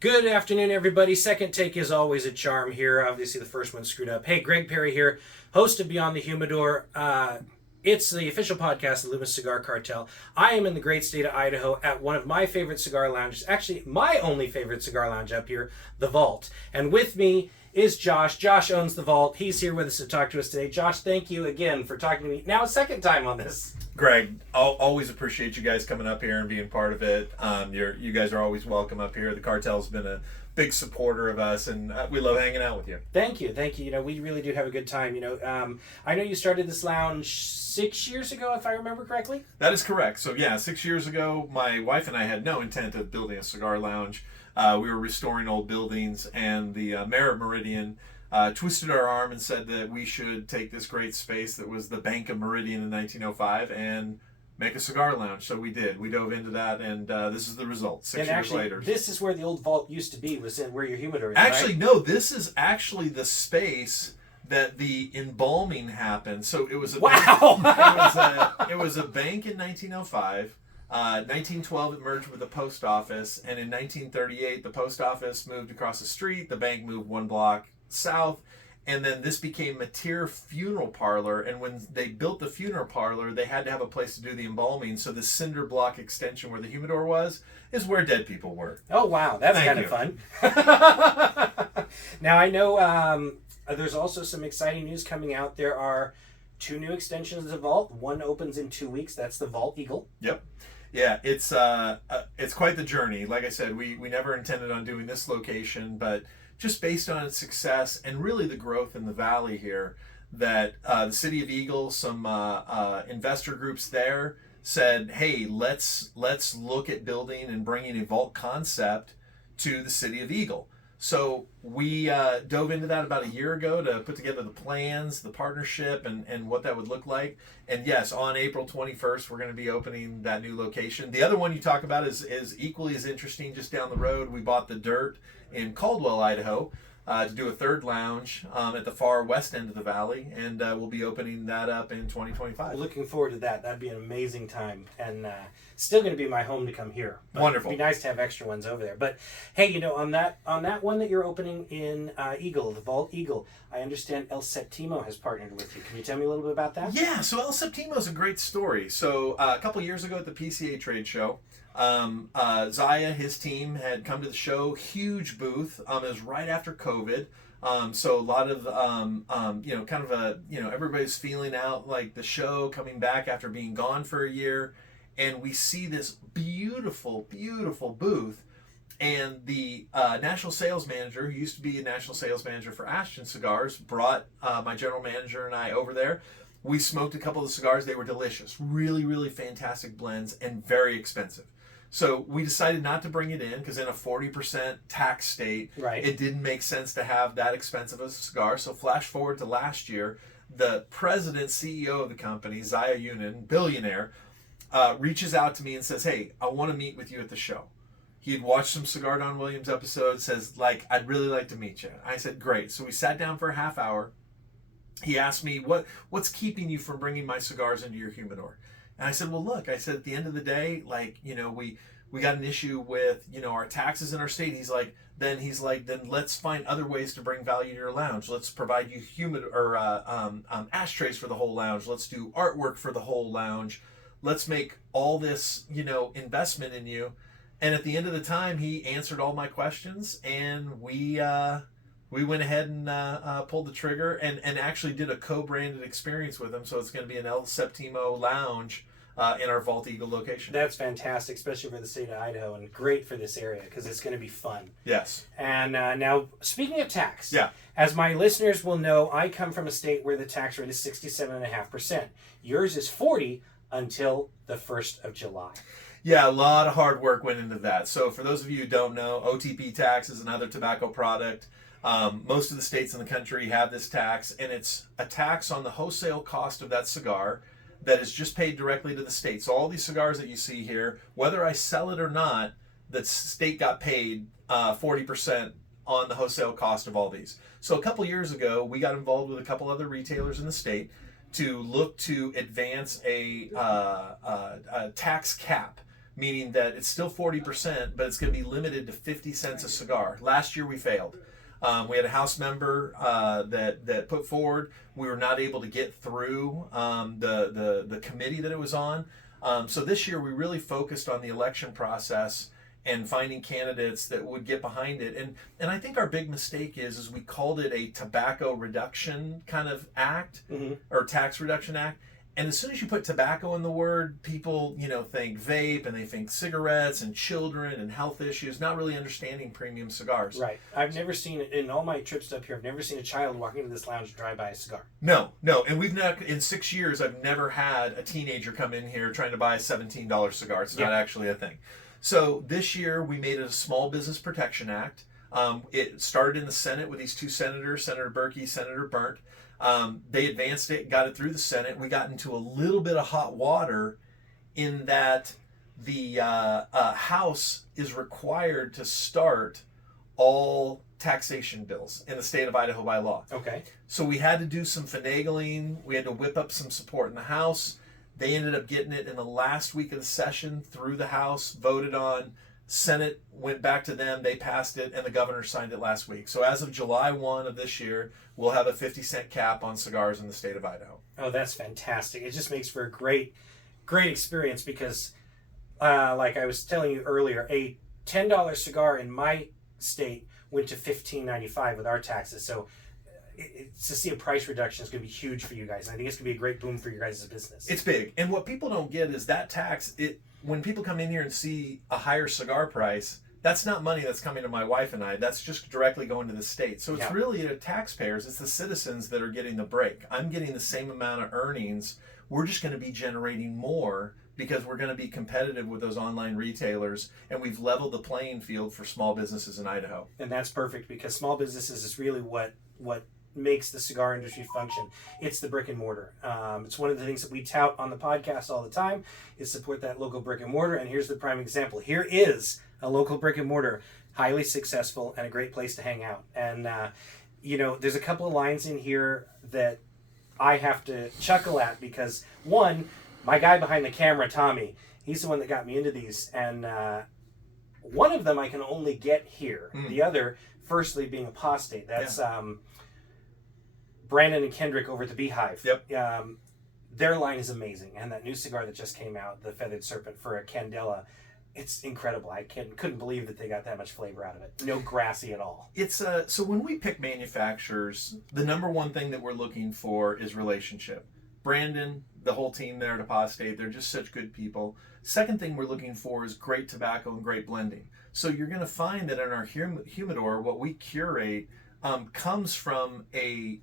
Good afternoon, everybody. Second take is always a charm here. Obviously, the first one screwed up. Hey, Greg Perry here, host of Beyond the Humidor. It's the official podcast of Loomis Cigar Cartel. I am in the great state of Idaho at one of my favorite cigar lounges. Actually, my only favorite cigar lounge up here, The Vault. And with me is Josh. Josh owns The Vault. He's here with us to talk to us today. Josh, thank you again for talking to me. Now a second time on this. Greg, I'll always appreciate you guys coming up here and being part of it. You guys are always welcome up here. The cartel's been a big supporter of us, and we love hanging out with you. Thank you. You know, we really do have a good time. You know, I know you started this lounge 6 years ago, if I remember correctly. That is correct. So yeah, 6 years ago, my wife and I had no intent of building a cigar lounge. We were restoring old buildings, and the mayor of Meridan twisted our arm and said that we should take this great space that was the Bank of Meridian in 1905 and make a cigar lounge. So we did. We dove into that, and this is the result. Six years later. This is where the old vault used to be, was in where your humidor is, Actually, right? No, this is actually the space that the embalming happened. So it was a wow. Bank, it was a bank in 1905. 1912 it merged with the post office, and in 1938 the post office moved across the street, the bank moved one block south, and then this became Mateer Funeral Parlor. And when they built the funeral parlor, they had to have a place to do the embalming, so the cinder block extension where the humidor was is where dead people were. Oh wow, that's kind of fun. Now I know there's also some exciting news coming out. There are 2 new extensions of the Vault. One opens in 2 weeks. That's the Vault Eagle. Yep. Yeah, it's quite the journey. Like I said, we never intended on doing this location, but just based on its success and really the growth in the valley here, that the city of Eagle, some investor groups there said, hey, let's look at building and bringing a vault concept to the city of Eagle. So we dove into that about a year ago to put together the plans, the partnership, and what that would look like. And yes, on April 21st, we're going to be opening that new location. The other one you talk about is equally as interesting just down the road. We bought the dirt in Caldwell, Idaho, to do a third lounge at the far west end of the valley, and we'll be opening that up in 2025. Looking forward to that. That'd be an amazing time, and still going to be my home to come here. But wonderful. It'd be nice to have extra ones over there. But hey, you know, on that one that you're opening in Eagle, the Vault Eagle, I understand El Septimo has partnered with you. Can you tell me a little bit about that? Yeah, so El Septimo is a great story. So a couple years ago at the PCA trade show, Zaya, his team, had come to the show, huge booth. It was right after COVID. So a lot of, everybody's feeling out like the show coming back after being gone for a year. And we see this beautiful, beautiful booth. And the national sales manager, who used to be a national sales manager for Ashton Cigars, brought my general manager and I over there. We smoked a couple of the cigars. They were delicious. Really, really fantastic blends and very expensive. So we decided not to bring it in because in a 40% tax state, right, it didn't make sense to have that expensive of a cigar. So flash forward to last year, the president, CEO of the company, Zaya Yunin, billionaire, reaches out to me and says, hey, I want to meet with you at the show. He had watched some Cigar Don Williams episodes, says, I'd really like to meet you. I said, great. So we sat down for a half hour. He asked me, what's keeping you from bringing my cigars into your humidor? And I said, well, look, I said, at the end of the day, we got an issue with, our taxes in our state. He's like, then let's find other ways to bring value to your lounge. Let's provide you ashtrays for the whole lounge. Let's do artwork for the whole lounge. Let's make all this, investment in you. And at the end of the time, he answered all my questions, and we went ahead and pulled the trigger and actually did a co-branded experience with him. So it's going to be an El Septimo lounge in our Vault Eagle location. That's fantastic, especially for the state of Idaho, and great for this area because it's going to be fun. Yes. And now, speaking of tax, yeah, as my listeners will know, I come from a state where the tax rate is 67.5%. Yours is 40% until the 1st of July. Yeah, a lot of hard work went into that. So for those of you who don't know, OTP tax is another tobacco product. Most of the states in the country have this tax, and it's a tax on the wholesale cost of that cigar that is just paid directly to the state. So all these cigars that you see here, whether I sell it or not, the state got paid 40% on the wholesale cost of all these. So a couple years ago, we got involved with a couple other retailers in the state to look to advance a tax cap, meaning that it's still 40%, but it's going to be limited to 50 cents a cigar. Last year we failed. We had a House member that put forward. We were not able to get through the committee that it was on. So this year we really focused on the election process and finding candidates that would get behind it. And I think our big mistake is we called it a tobacco reduction kind of act, or tax reduction act. And as soon as you put tobacco in the word, people, think vape, and they think cigarettes and children and health issues, not really understanding premium cigars. Right. I've never seen it in all my trips up here. I've never seen a child walking into this lounge and drive by a cigar. No. And we've not, in 6 years, I've never had a teenager come in here trying to buy a $17 cigar. It's not actually a thing. So this year we made it a Small Business Protection Act. It started in the Senate with these two senators, Senator Berkey, Senator Burnt. They advanced it, got it through the Senate. We got into a little bit of hot water in that the House is required to start all taxation bills in the state of Idaho by law. Okay. So we had to do some finagling. We had to whip up some support in the House. They ended up getting it in the last week of the session through the House, voted on. Senate went back to them, they passed it, and the governor signed it last week. So as of July 1 of this year, we'll have a 50-cent cap on cigars in the state of Idaho. Oh, that's fantastic. It just makes for a great experience because, like I was telling you earlier, a $10 cigar in my state went to $15.95 with our taxes. So to see a price reduction is going to be huge for you guys. And I think it's going to be a great boom for your guys' business. It's big. And what people don't get is that tax, when people come in here and see a higher cigar price, that's not money that's coming to my wife and I. That's just directly going to the state. So it's really the taxpayers, it's the citizens that are getting the break. I'm getting the same amount of earnings. We're just going to be generating more because we're going to be competitive with those online retailers, and we've leveled the playing field for small businesses in Idaho. And that's perfect because small businesses is really what makes the cigar industry function. It's the brick and mortar. It's one of the things that we tout on the podcast all the time is support that local brick and mortar. And here's the prime example. Here is a local brick and mortar, highly successful and a great place to hang out. And, there's a couple of lines in here that I have to chuckle at because one, my guy behind the camera, Tommy, he's the one that got me into these. And one of them I can only get here. The other, firstly, being apostate. That's... Brandon and Kendrick over at the Beehive. Yep. Their line is amazing, and that new cigar that just came out, the Feathered Serpent for a Candela, it's incredible. I couldn't believe that they got that much flavor out of it. No grassy at all. It's so when we pick manufacturers, the number one thing that we're looking for is relationship. Brandon, the whole team there at Apostate, they're just such good people. Second thing we're looking for is great tobacco and great blending. So you're going to find that in our humidor, what we curate comes from the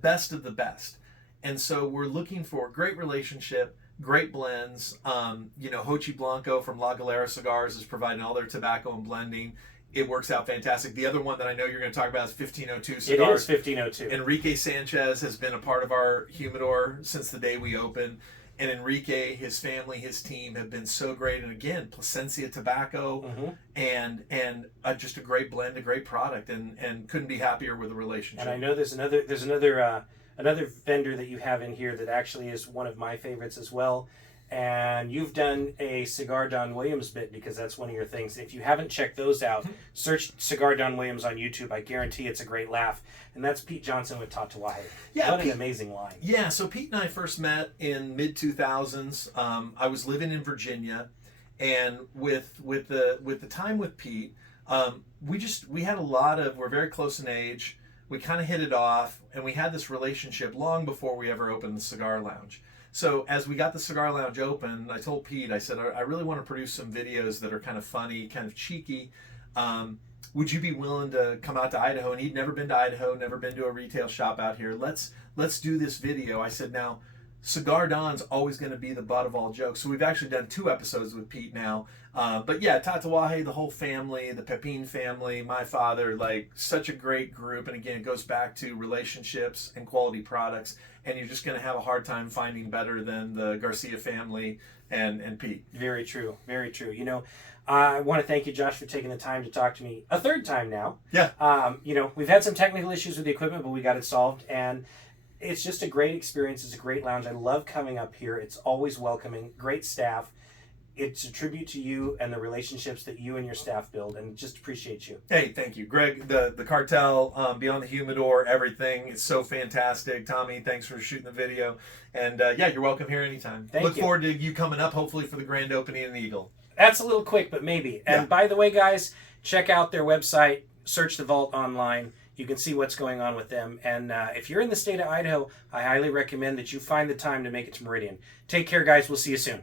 best of the best. And so we're looking for great relationship, great blends. Hochi Blanco from La Galera Cigars is providing all their tobacco and blending. It works out fantastic. The other one that I know you're going to talk about is 1502 Cigars. It is 1502. Enrique Sanchez has been a part of our humidor since the day we opened. And Enrique, his family, his team have been so great. And again, Plasencia tobacco and just a great blend, a great product, and couldn't be happier with the relationship. And I know there's another vendor that you have in here that actually is one of my favorites as well. And you've done a Cigar Don Williams bit because that's one of your things. If you haven't checked those out, search Cigar Don Williams on YouTube. I guarantee it's a great laugh. And that's Pete Johnson with Tatawahe. Yeah, what an amazing line. Yeah, so Pete and I first met in mid-2000s. I was living in Virginia, and with the time with Pete, we had we're very close in age. We kind of hit it off, and we had this relationship long before we ever opened the Cigar Lounge. So as we got the Cigar Lounge open, I told Pete, I said, I really want to produce some videos that are kind of funny, kind of cheeky. Would you be willing to come out to Idaho? And he'd never been to Idaho, never been to a retail shop out here. Let's do this video. I said, now, Cigar Don's always going to be the butt of all jokes. So we've actually done 2 episodes with Pete now. But yeah, Tatawahe, the whole family, the Pepin family, my father, like such a great group. And again, it goes back to relationships and quality products. And you're just going to have a hard time finding better than the Garcia family and Pete. Very true. Very true. You know, I want to thank you, Josh, for taking the time to talk to me a third time now. Yeah. You know, we've had some technical issues with the equipment, but we got it solved. And it's just a great experience. It's a great lounge. I love coming up here. It's always welcoming. Great staff. It's a tribute to you and the relationships that you and your staff build, and just appreciate you. Hey, thank you, Greg. The cartel, Beyond the Humidor, everything is so fantastic. Tommy, thanks for shooting the video, and yeah, you're welcome here anytime. Thank Look you. forward to you coming up, hopefully for the grand opening in the Eagle. That's a little quick, but maybe. And Yeah. by the way, guys, check out their website. Search the Vault online. You can see what's going on with them. And if you're in the state of Idaho, I highly recommend that you find the time to make it to Meridian. Take care, guys. We'll see you soon.